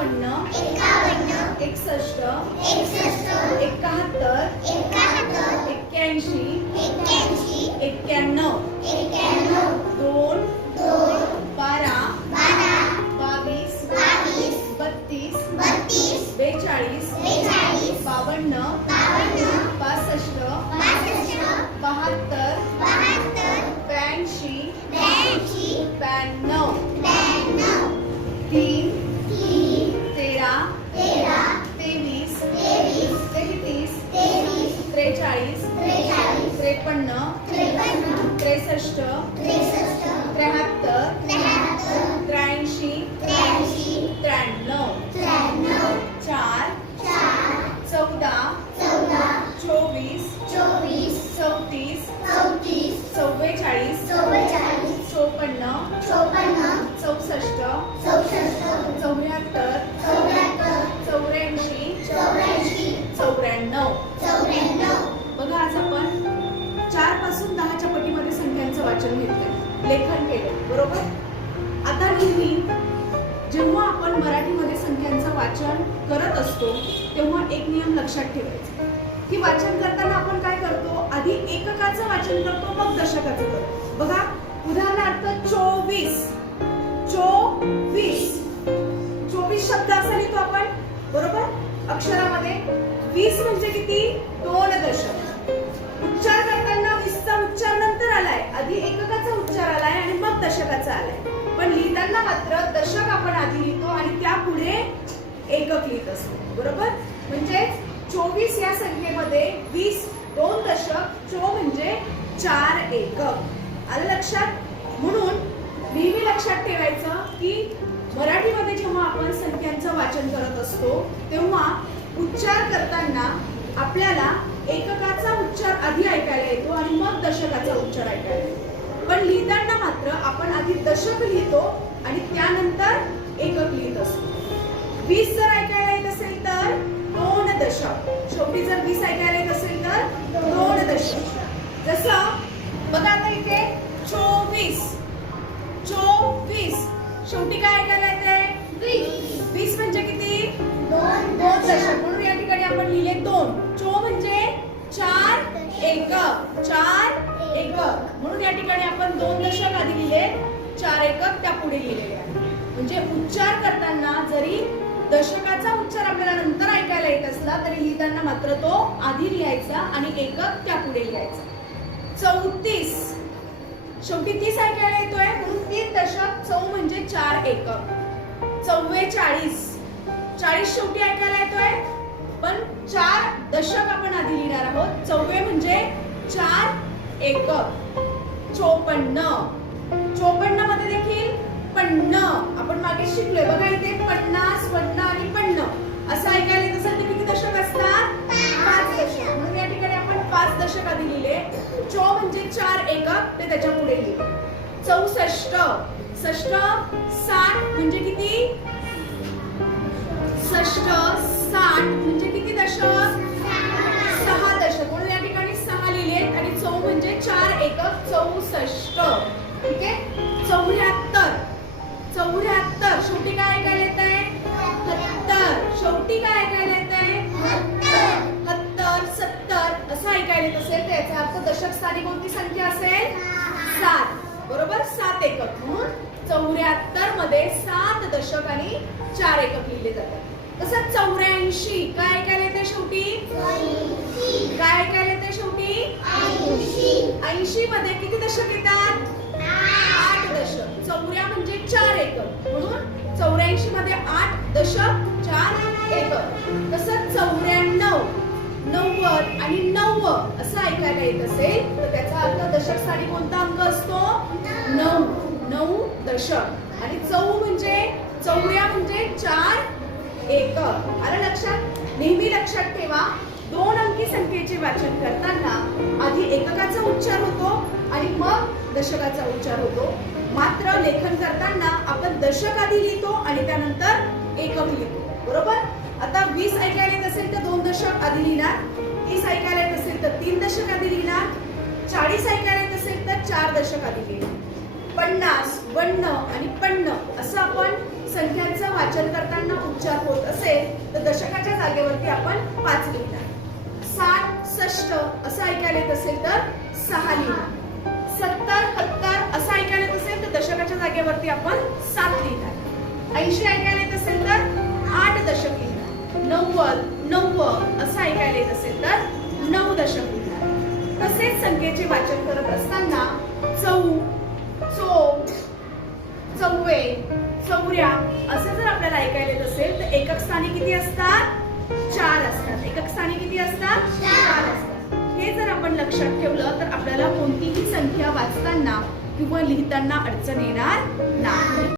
एकावन्न एकावन्न एकसष्ट एकसष्ट एकाहत्तर एकाहत्तर एक्क्याऐंशी त्रेसष्ट त्र्याहत्तर त्र्याऐंशी त्र्याण्णव चार चौदा चोवीस चौतीस चव्वेचाळीस चोपन्न चौसष्ट चौऱ्याहत्तर वाचन घेतलं लेखन केलं बरोबर? आता नेहमी जेव्हा आपण मराठीमध्ये संख्यांचं वाचन करत असतो तेव्हा एक नियम लक्षात ठेवायचा. की वाचन करताना आपण काय करतो? आधी एककाचं वाचन करतो मग दशकाचं करतो. बघा उदाहरणार्थ चोवीस. चोवीस. चोवीस शब्द असा लिहितो आपण बरोबर? अक्षरामध्ये. वीस म्हणजे किती? दोन दशक. उच्चार करताना वीसचा उच्चार नंतर आलाय आधी एककाचा उच्चार आलाय आणि मग दशकाचा आलाय पण लिहिताना मात्र दशक आपण आधी लिहितो आणि त्यापुढे एकक लिहित असतो. बरोबर? म्हणजे चोवीस या संख्येमध्ये वीस दोन दशक चो म्हणजे चार एकक. आलं लक्षात? म्हणून नेहमी लक्षात ठेवायचं की मराठीमध्ये जेव्हा आपण संख्यांचं वाचन करत असतो तेव्हा उच्चार करताना आपल्याला एककाचा उच्चार आधी ऐकायला येतो आणि मग दशकाचा उच्चार ऐकायला येतो. पण लिहिताना मात्र आपण आधी दशक लिहितो आणि त्यानंतर एकक लिहित असतो. वीस जर ऐकायला येत असेल तर दोन दशक. शेवटी जर वीस ऐकायला येत असेल तर दोन दशक. जसं बघा आता इथे चोवीस. चोवीस. शेवटी काय ऐकायला येते वीस. म्हणजे किती? दोन दशक. म्हणून या ठिकाणी आपण लिहिले दोन. म्हणून आपण दोन दशक आधी लिहिले चार एकक त्या पुढे लिहिलेले आहे म्हणजे उच्चार करताना जरी दशकाचा उच्चार आपल्याला नंतर ऐकायला येत असला तरी लिहिताना मात्र तो आधी लिहायचा आणि एकक त्या पुढे लिहायचा. चौतीस. शेवटी तीस ऐकायला येतोय म्हणून तीन दशक चौ म्हणजे चार एकक. चव्वेचाळीस. चाळीस शेवटी ऐकायला येतोय पण चार दशक आपण आधी लिहिणार आहोत. चौवे म्हणजे चार एकक. चोपन्न. चोपन्नमध्ये देखील पन्न. आपण मागे शिकलोय. बघा इथे पन्नास पन्न आणि पन्न. असं ऐकायला येत. असेल किती दशक असतात? पाच दशक. म्हणून या ठिकाणी आपण पाच दशक आधी लिहिले. चो म्हणजे चार एकक. ते त्याच्या पुढे लिहिले. चौसष्ट. षष्ट साठ म्हणजे किती? षष्ट साठ म्हणजे ठीक आहे? चौऱ्याहत्तर. चौऱ्याहत्तर. शेवटी काय ऐकायला येत आहे? हत्तर शेवटी काय ऐकायला येत आहे? हत्तर सत्तर. असं ऐकायला येत असेल तर याचा अर्थ दशक स्थानी कोणती संख्या असेल? सात. बरोबर? सात एकक म्हणून चौऱ्याहत्तरमध्ये सात दशक आणि चार एकक लिहिले जातात. तसंच चौऱ्याऐंशी. काय ऐकायला येते शेवटी? काय ऐकायला येते शेवटी? ऐंशी मध्ये किती दशक येतात? आठ दशक. चौऱ्या म्हणजे चार एकर. म्हणून चौऱ्याऐंशी मध्ये आठ दशक चार एकर. तसंच चौऱ्याण्णव नव्वद आणि नव्व असं ऐकायला येत असेल तर त्याचा अर्थ दशक स्थानी कोणता अंक असतो? नऊ. नऊ दशक. आणि चौ म्हणजे चौऱ्या म्हणजे चार एकर. आलं लक्षात? नेहमी लक्षात ठेवा दोन अंकी संख्येचे वाचन करताना आधी एककाचा उच्चार होतो आणि मग दशकाचा उच्चार होतो. मात्र लेखन करताना आपण दशक आधी लिहितो आणि त्यानंतर एकक लिहितो. बरोबर? आता वीस ऐकायला येत असेल तर दोन दशक आधी लिहिणार तीस ऐकायला येत असेल तर तीन दशक आधी लिहिणार चाळीस ऐकायला येत असेल तर चार दशक आधी लिहिणार. पन्नास वन्न आणि पन्न असं आपण संख्यांचं वाचन करताना उच्चार होत असेल तर दशकाच्या जागेवरती आपण पाच लिहिणार. साठ षष्ट असं ऐकायला येत असेल तर सहा लिहिणार. सत्तर ऐंशी ऐकायला येत असेल तर आठ दशक लिहिणार. नव्वद नव्वद असं ऐकायला येत असेल तर नऊ दशक लिहिणार. तसेच संख्येचे वाचन करत असताना चौ चौ चौवे चौऱ्या असं जर आपल्याला ऐकायला येत असेल तर एकक स्थानी किती असतात? चार असतात. एकक स्थानी किती असतात? चार असतात. हे जर आपण लक्षात ठेवलं तर आपल्याला कोणतीही संख्या वाचताना किंवा लिहिताना अडचण येणार नाही.